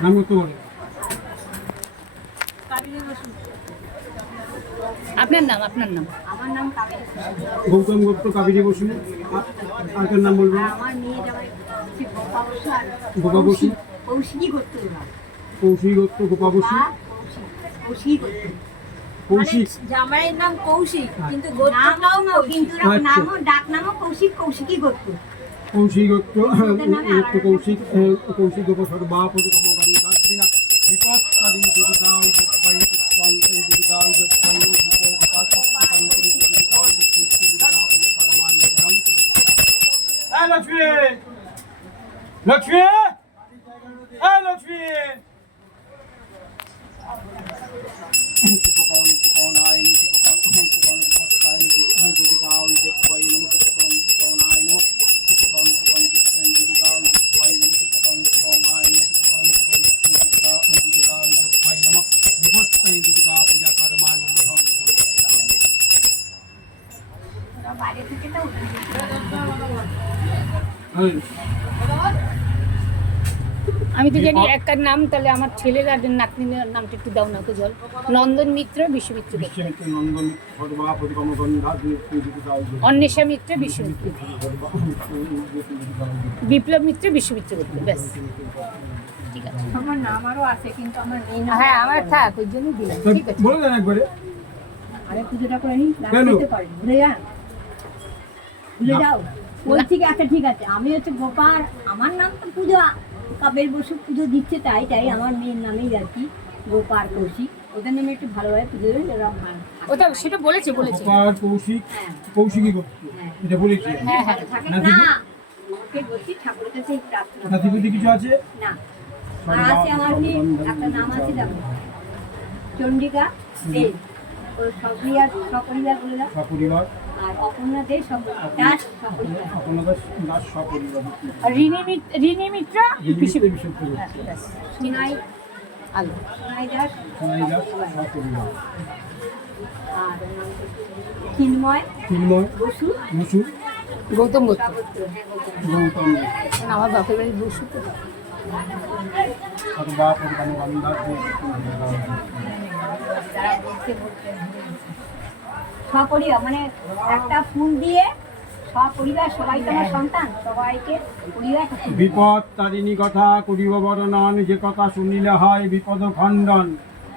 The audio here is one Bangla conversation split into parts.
নাম আপনার নাম আপনার নাম? আমার নাম গৌতম গুপ্ত কাবিনী বসু আর- আর নাম বলবেন আমার মেয়ে গোপা বসু বসু? কৌশিক- কৌশিক দত্ত গোপা বসু? আর কৌশিক কৌশিক। জামাইয়ের নাম কৌশিক কিন্তু নামও গোত্রটাও কৌশিক। কিন্তু আচ্ছা। নামও ডাক নামও কৌশিক কৌশিকই করতো কৌশিক কৌশিক কৌশিক। গোপসর বাপদ কমগান দাসদিনা বিপদ কালীন দুর্গা দুর্গা লক্ষ্মী! লক্ষ্মী! লক্ষ্মী! উপকরণ উপকরণায় নমঃ উপকরণ উপকরণ নমঃ উপকরণ আমি তো জানি একটার নাম তাহলে আমার ছেলের আর নাতনির নামটা একটু দাও না তো জল। নন্দন মিত্র বিশ্বমিত্র অন্বেষা মিত্র বিশ্বমিত্র বিপ্লব মিত্র বিশ্বমিত্র ব্যাস। ঠিক আছে। আমার নাম আরও আছে কিন্তু আমার হ্যাঁ আমার থাক ওই জন্য দিলাম। ঠিক আছে। বলে দেন একবারে। আরে পুজোটা করে নি পারি ভুলে যান ভুলে যাও। বলছি কি আচ্ছা ঠিক আছে আমি হচ্ছে গোপাল আমার নাম তো পূজা কাবের বসু পুজো দিচ্ছে তাই তাই আমার মেয়ের নামেই আর কি গোপাল কৌশিক। ওদের নামে একটু ভালোভাবে পুজো দেবেন ভালো ওটা সেটা বলেছে বলেছে। গোপাল কৌশিক কৌশিকই এটা বলেছি। হ্যাঁ হ্যাঁ। না, না ওকে বলছি ঠাকুরের কাছে প্রার্থনা নাতিপুতি কিছু আছে? না। আর আছে আমার কি একটা নাম আছে দেখো। চন্ডিকা দে ও সপরিবার সপরিবার বলে দাও। সপরিবার। আর অপর্ণা দে দাস আর রিনি মিত্র হ্যাঁ, আলো। দাস সপরিবার আর চিন্ময় চিন্ময় বসু। মুসু গৌতম গৌতম আমার বাপের বাড়ি বসু তো। দাস সপরিবার মানে একটা ফুল দিয়ে সপরিবার সবাই তোমার সন্তান, সবাইকে বিপদ তারিণী কথা করিব বর্ণন যে কথা শুনিলে হয় বিপদ খণ্ডন।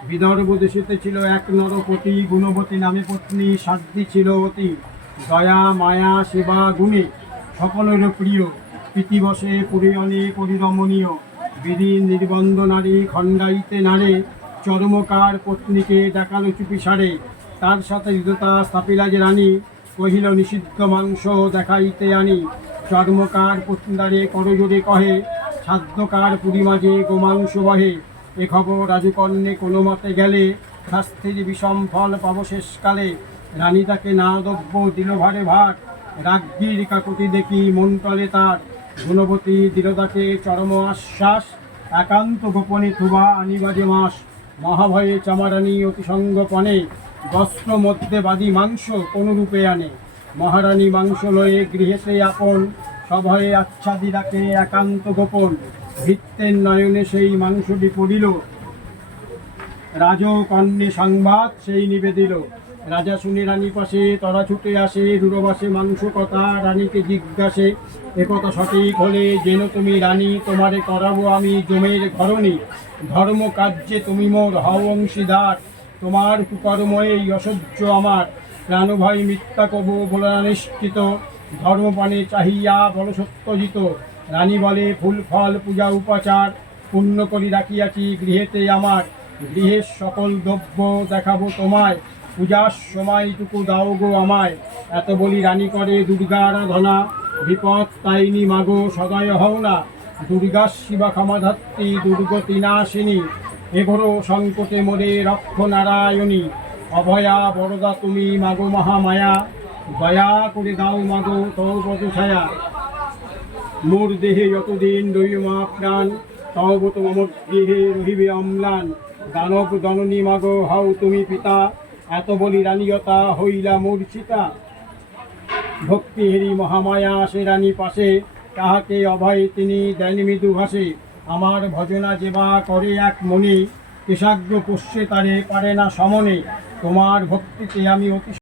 বিদর্ভ দেশেতে ছিল এক নরপতি, গুণবতী নামে পত্নী সাধ্যী ছিল অতি। দয়া, মায়া, সেবা, গুণে সকলের প্রিয়। প্রীতিবশে পুরীয়নে পরিরমণীয়। বিধি নির্বন্ধ নারী খণ্ডাইতে নারে, চরমকার পত্নীকে দেখাল চুপি সারে। তার সাথে হৃদতা স্থাপিলা যে রানী, কহিল, নিষিদ্ধ মাংস দেখাইতে আনি। চর্মকার পত্নীদারে করজোরে কহে সাধ্যকার পুরী মাঝে গোমাংস বহে। এ খবর রাজকন্যে কোনো মতে গেলে, শাস্তির বিষম ফল পাব শেষকালে। রানী তাকে না দ্রব্য দিল ভারে ভার রাজ্ঞীর কাকুতি দেখি মন টলে তার। গুণবতী দৃঢ়তাকে চরম আশ্বাস। একান্ত গোপনে থুবা আনিবাজে মাস। মহাভয়ে চামারানী অতি সঙ্গপনে বস্ত্র মধ্যে বাদী মাংস কোনরূপে আনে? মহারানী মাংস লয়ে গৃহেতে আপন, সভয়ে আচ্ছাদি রাখে একান্ত গোপন। ভিত্তের নয়নে সেই মাংসটি পড়িল। রাজকন্যে সংবাদ সেই নিবেদিল। রাজা শুনে রানী পাশে তরা ছুটে আসে রুরবাসে মাংস কথা রানীকে জিজ্ঞাসে একথা সঠিক হলে যেন তুমি রানী, তোমারে করাবো আমি জমের ঘরণী। ধর্ম কার্যে তুমি মোর হও অংশীদার। তোমার কুকর্ময়ে অসহ্য আমার। প্রাণভয় মিথ্যা কবু বলা নিশ্চিত। ধর্মপানে চাহিয়া বল সত্যজিত রানী বলে ফুল ফল পূজা উপাচার। পূর্ণ করি রাখিয়াছি গৃহেতে আমার। গৃহের সকল দ্রব্য দেখাবো তোমায়। পূজার সময়টুকু দাও গো আমায়। এত বলি রানী করে দুর্গা আরাধনা। বিপদ তাইনি মাগো, সদয় হও না। দুর্গা শিবা ক্ষমাধাত্রী দুর্গতি নাশিনী এগোরো সংকটে মোরে রক্ষ নারায়ণী। অভয়া বরদা তুমি মাগো মহামায়া, দয়া করে দাও মাগো তৌ পদ ছায়া। মোর দেহে যতদিন রইব মা প্রাণ তব মম দেহে রহিবে অম্লান। দানব জননী মাগো হও তুমি পিতা, এত বলি রানীয়তা হইলা মূর্ছিতা ভক্তি হেরি মহামায়া সে রানী পাশে, তাহাকে অভয় তিনি দেন মৃদু ভাসে আমার ভজনা যেবা করে এক মনি কৃষাগ্র পোষ্যে তারে পারে না সমনে। তোমার ভক্তিতে আমি অতি